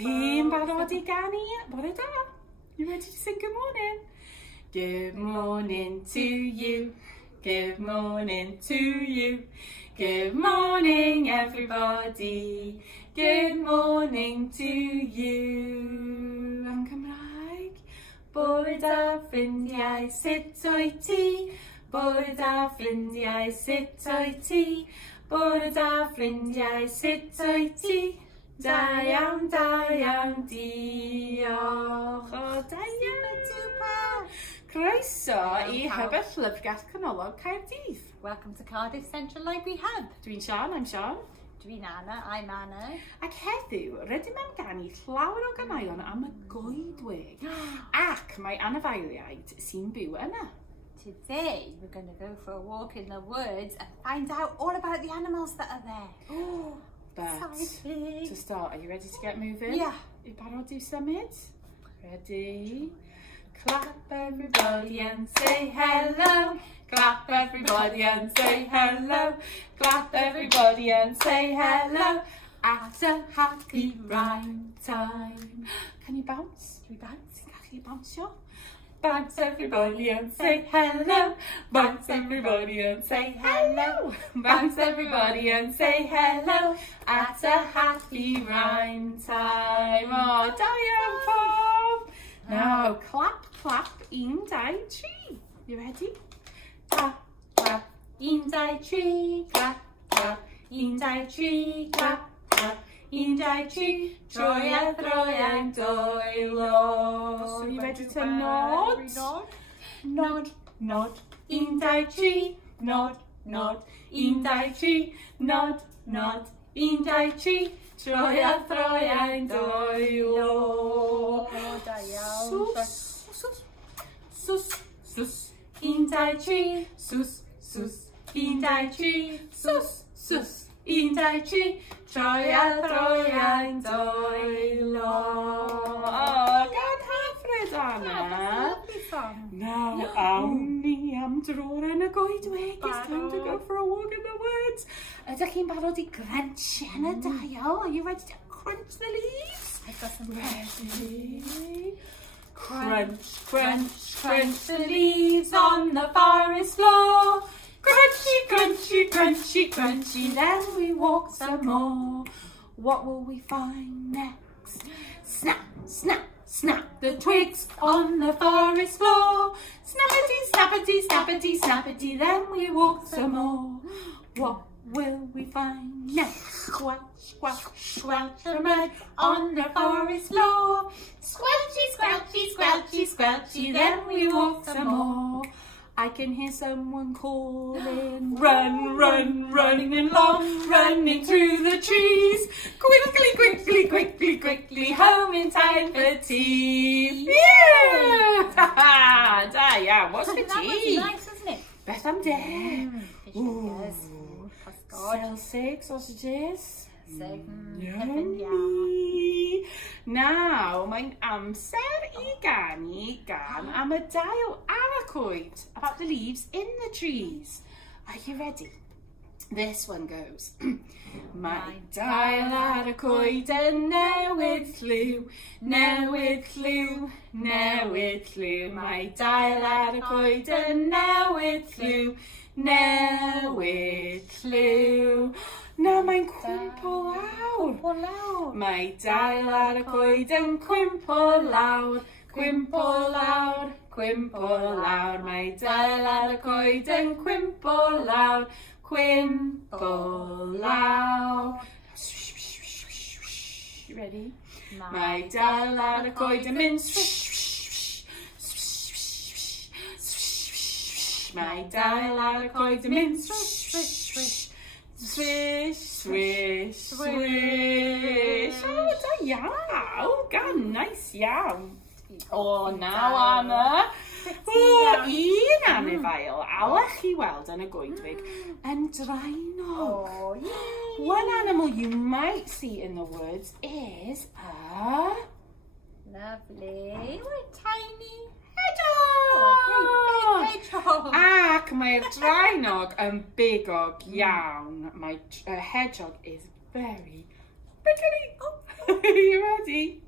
Ti'n barod I ganu? Bore da. You ready to sing good morning? Good morning to you. Good morning to you. Good morning everybody. Good morning to you. Am Cymraeg. Bore da ffrindiau, sut wyt ti? Bore da ffrindiau, sut wyt ti? Bore da ffrindiau, sut wyt ti? Da iawn, diolch. O, da iawn. Croeso I Hybell Lyfrgell Canolog Caerdydd. Welcome to Cardiff Central Library Hub. Dwi'n Sian, I'm Sian. Dwi'n Anna, I'm Anna. Ac heddiw, rydym yn ganu llawer o ganeuon am y goedwig. Ac mae anifeiliaid sy'n byw yna. Today we're going to go for a walk in the woods and find out all about the animals that are there. Oh, but exciting. To start, are you ready to get moving? Yeah. I barod I'w symud? Ready? Clap everybody and say hello. Clap everybody and say hello. Clap everybody and say hello. At a happy rhyme time. Can you bounce? Do we bounce? Can you bounce, yo? Bounce everybody and say hello. Bounce everybody and say hello. Bounce everybody and say hello. At a happy rhyme time. Oh, da iawn, Bob. Now clap, clap, un, dau, tri. You ready? Clap, clap, un, dau, tri. Clap, clap, un, dau, tri. Clap, clap, un, dau, tri. Troia, troiau'n dwylo. You ready to nod? Nod, nod, un, dau, tri. Nod, nod, un, dau, tri. Nod, nod, un, dau, tri. Troia, troiau'n dwylo. Da iawn. Sus, sus, sus, sus, un, dau, tri. Sus, sus, un, dau, tri. Sus, sus, un, dau, tri. Troia, troiau'n dwylo. Oh, gan hyfryd, Anna. Lovely song. Now, awn ni am dro yn y goedwig. It's time to go for a walk in the woods. Ydych chi'n barod I crunch yn y dail? Are you ready to crunch the leaves? I've got some Ready? Crunch, crunch, crunch the leaves on the forest floor. Crunchy, crunchy, crunchy, crunchy, then we walk some more. What will we find next? Snap, snap, snap the twigs on the forest floor. Snappity, snappity, snappity, snappity, then we walk some more. What will we find next? Squash, squash, squash the mud on the forest floor. Squelchy, squelchy, squelchy, squelchy, then we walk some more. I can hear someone calling, run, run, running along, running through the trees. Quickly, quickly, quickly, quickly, home in time for tea. Yeah! Da iawn, what's for tea? That was nice, wasn't it? Beth am de. Fish fingers. Cylch sausages. Yummy. Now, mae'n amser I ganu gan am y dail ar y coed, about the leaves in the trees. Are you ready? This one goes. Mae dail ar y coed yn newid lliw, newid lliw, newid lliw. Mae dail ar y coed yn newid lliw, newid lliw. Na, mae'n cwympo lawr. Cwympo lawr. Mae dail ar y coed yn cwympo lawr, cwympo lawr, cwympo lawr. Mae dail ar y coed yn cwympo lawr, cwympo lawr. You ready? Mae dail ar y coed yn mynd swish, swish, swish. Mae dail ar y coed yn mynd swish, swish. Swish, swish, swish. Oh, da iawn. Gan, nice iawn. Oh, now, Anna. Oh, un anifeil allech chi weld yn y goedwig yn drainog. Oh, yay. One animal you might see in the woods is a... Lovely. What a tiny hedgehog. Oh, a great big hedgehog. Ac mae'r drainog yn bigog iawn. My hedgehog is very bigly. Are you ready?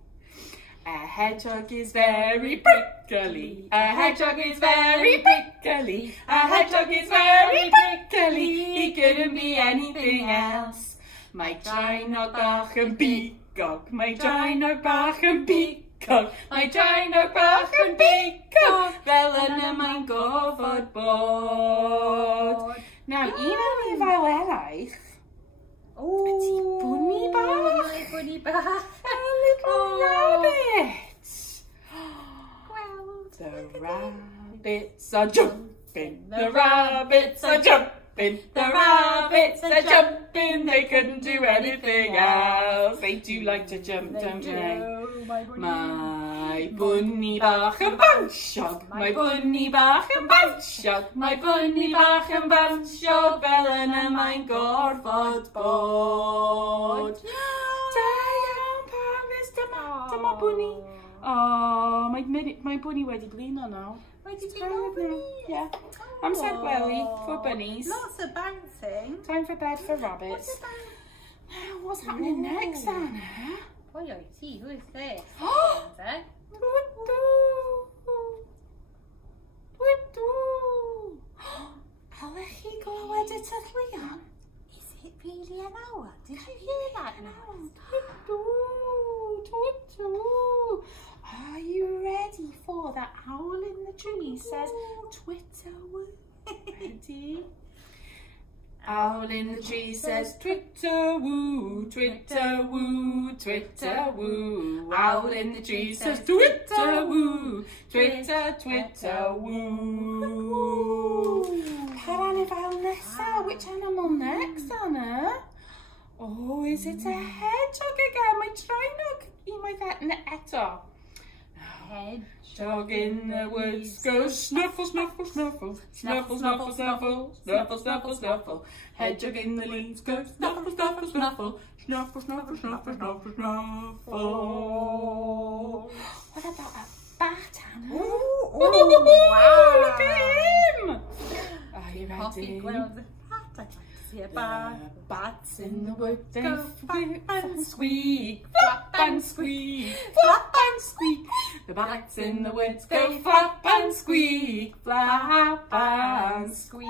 A hedgehog is very prickly. A hedgehog is very prickly. A hedgehog is very prickly. He couldn't be anything else. My drynog bach yn bigog. My drynog bach yn bigog. My drynog bach yn bigog. Fel yna mae'n gofod bod. Nawr, un am ei fel eraill. Ydy bwni bach. Bwni bach. A little rabbit. Gweld. The rabbits are jumping. The rabbits are jumping. The rabbits are jumping. They couldn't do anything else. They do like to jump, don't they? My bunny bach yn bawsiog. My bunny bach yn bawsiog. My bunny bach yn bawsiog. Fel yna mae'n gorfod bod. Da iawn pam, dyma bwni. Oh, mae bwni wedi blino nawr. Wedi blino bwni? Yeah. Amser gwely for bunnies. Lots of bouncing. Time for bed for rabbits. Now, what's happening next, Anna? Boy, I see. Who is this? Ydych chi glywed y tylluan? Is it really an owl? Did you hear that noise? Are you ready for the owl in the tree says Twitter woo? Ready? Owl in the tree says Twitter woo, Twitter woo, Twitter woo. Owl in the tree says Twitter woo, Twitter, Twitter woo. Pa animal nesa? Which animal next, Anna? Oh, is it a hedgehog again? Mae drynog unwaith eto. Hedgehog in the woods goes snuffle, snuffle, snuffle, snuffle, snuffle, snuffle, snuffle, snuffle, snuffle. Hedgehog in the leaves goes snuffle, snuffle, snuffle, snuffle, snuffle, snuffle, snuffle, snuffle. What about a bat, Anna? Wow! Look at him! Are you ready? Gweld the bat. I'd like to see a bat. Bats in the wood, they Go flap and squeak, flap and squeak, flap and squeak. The bats in the woods go flap and squeak, flap and squeak.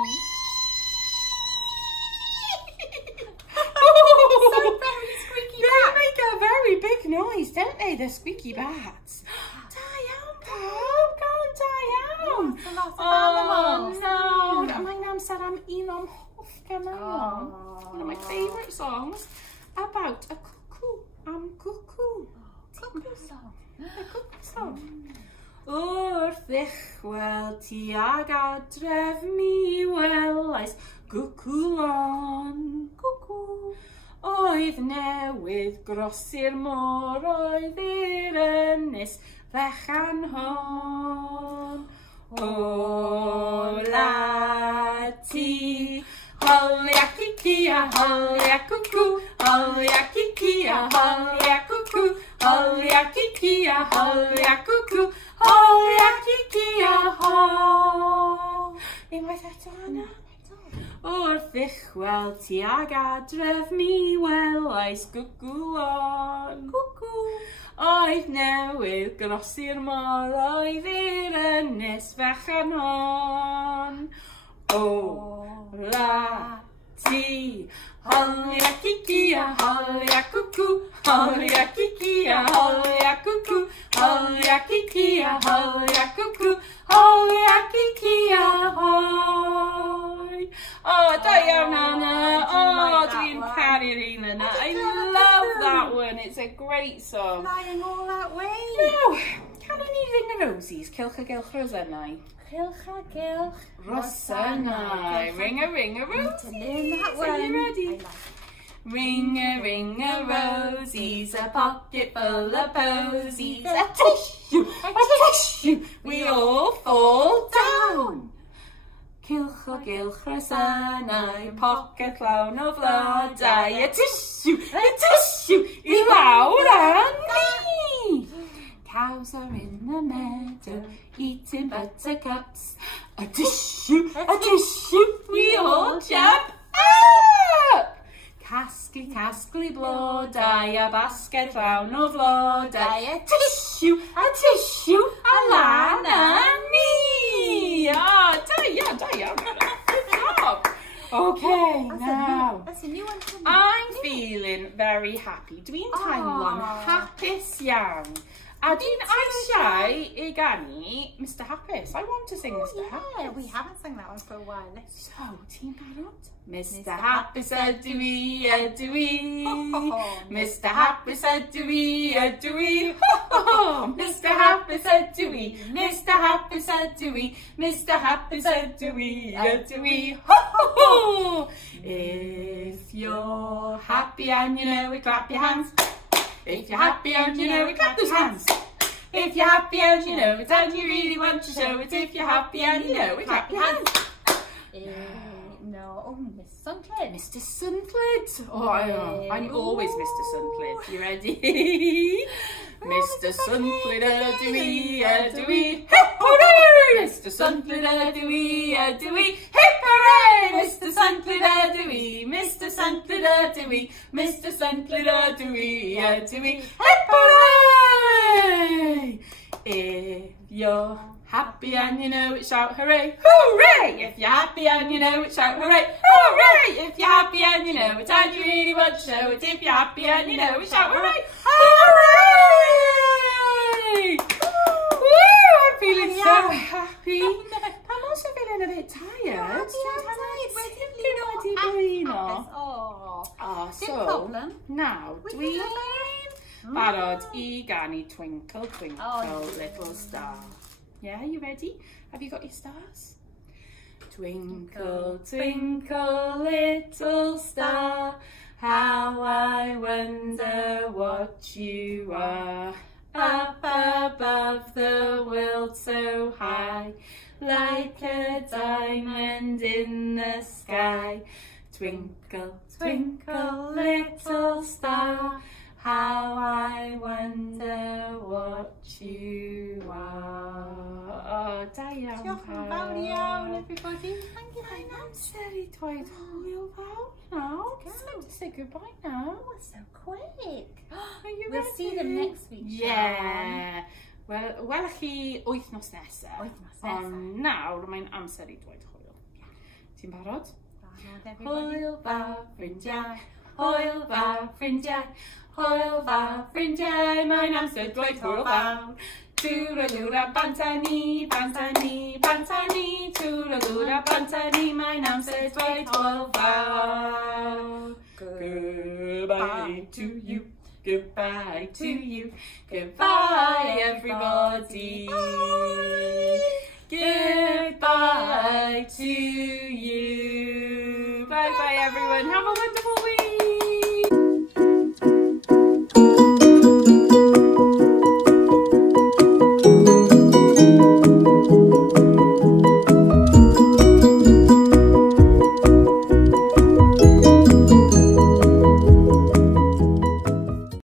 So very squeaky They bat. make a very big noise, don't they, the squeaky bats? Die down, Pam, go and die down. That's a lot of animals. No, mae'n amser am un o'n hoff ganeuon. One of my favourite songs about a cuckoo. Cuckoo. Cuckoo song. A cuckoo song. Wrth ddychwel ti ag adref mi welais gwcwlon. Cuckoo. Oedd newydd grosi'r môr, oedd i'r ynys fechan hon. Ola ti, holia kikia, holia cuckoo, holia kikia, holia cuckoo, holia kikia, holia cuckoo, holia kikia, ho. Unwaith eto, Anna. Wrth ddychwel ti ag adref mi welais gwcwlon. Cuckoo. Oedd newydd grosi'r môr, oedd i'r ynys fechan hon. Ola ti, holia kikia, holia cuckoo, holia kikia, holia cuckoo, holia kikia, holia cuckoo, holia kikia, hoi. Oh, da iawn, Anna. Oh, dwi'n caru'r un yna. I love that one. It's a great song. Flying all that way. Now, can ni ring y rosies? Cylch a gylch rhosynnau. Cylch a gylch. Rhosynnau. Ring a rosies. That one. Are you ready? Ring a rosies, a pocket full of posies, a tissue, we all fall down. Cylch o gylch rhosynnau, pocket llawn o flodau, a tissue, i lawr â ni. Cows are in the meadow, eating buttercups, a tissue, we all jump up. casglu blodau a basged llawn o flodau. A tissue, a lan a ni. Oh, da iawn. Good job. Okay, now. That's a new one for me. I'm feeling very happy. Dwi'n teimlo'n hapus iawn. A dwi'n eisiau I ganu Mr Hapus. I want to sing Mr Hapus. Yeah, we haven't sung that one for a while. So, ti'n barod? Mr Hapus ydw I. Mr Hapus ydw I. Mr Hapus ydw I. Mr Hapus ydw I. Mr Hapus ydw I. If you're happy and you know it, clap your hands. If you're happy and you know it, clap those hands. If you're happy and you know it, and you really want to show it. If you're happy and you know it, clap your hands. Mr Sunclid. Mr Sunclid. Oh, I'm always Mr Sunclid. You ready? Mr Sunclid, ydw I. Hip hooray! Mr Sunclid, ydw I. Hip hooray! Mr Sunclid, ydw I. Mr Sunclid, ydw I. Mr Sunclid, ydw I. Hip hooray! If you're happy and you know it, shout hooray, hooray! If you're happy and you know it, shout hooray, hooray! If you're happy and you know it, and you really want to show it. If you're happy and you know it, shout hooray, hooray! Woo! I'm feeling so happy. I'm also feeling a bit tired. So, now, dwi'n barod I ganu Twinkle, Twinkle, Little Star. Yeah, you ready? Have you got your stars? Twinkle, twinkle, little star, how I wonder what you are. Up above the world so high, like a diamond in the sky. Twinkle, twinkle, little star, how I wonder what you are. Oh, da iawn. Diolch yn fawr iawn, everybody. Thank you very much. Amser I dweud hwyl fawr now. It's time to say goodbye now. Oh, it's so quick. Are you We'll ready? see them next week, Yeah. Wel, welwch chi wythnos nesaf. Wythnos nesaf. Ond nawr mae'n amser I dweud hwyl. Ti'n barod? Barod, everybody. Hwyl fawr ffrindiau, hwyl fawr ffrindiau, hwyl fawr ffrindiau, mae'n amser dweud hwyl fawr. Twralwra bantani, bantani, bantani, twralwra bantani, mae'n amser dweud hwyl fawr. Goodbye to you, goodbye to you, goodbye everybody. Goodbye to you. Bye bye everyone, have a wonderful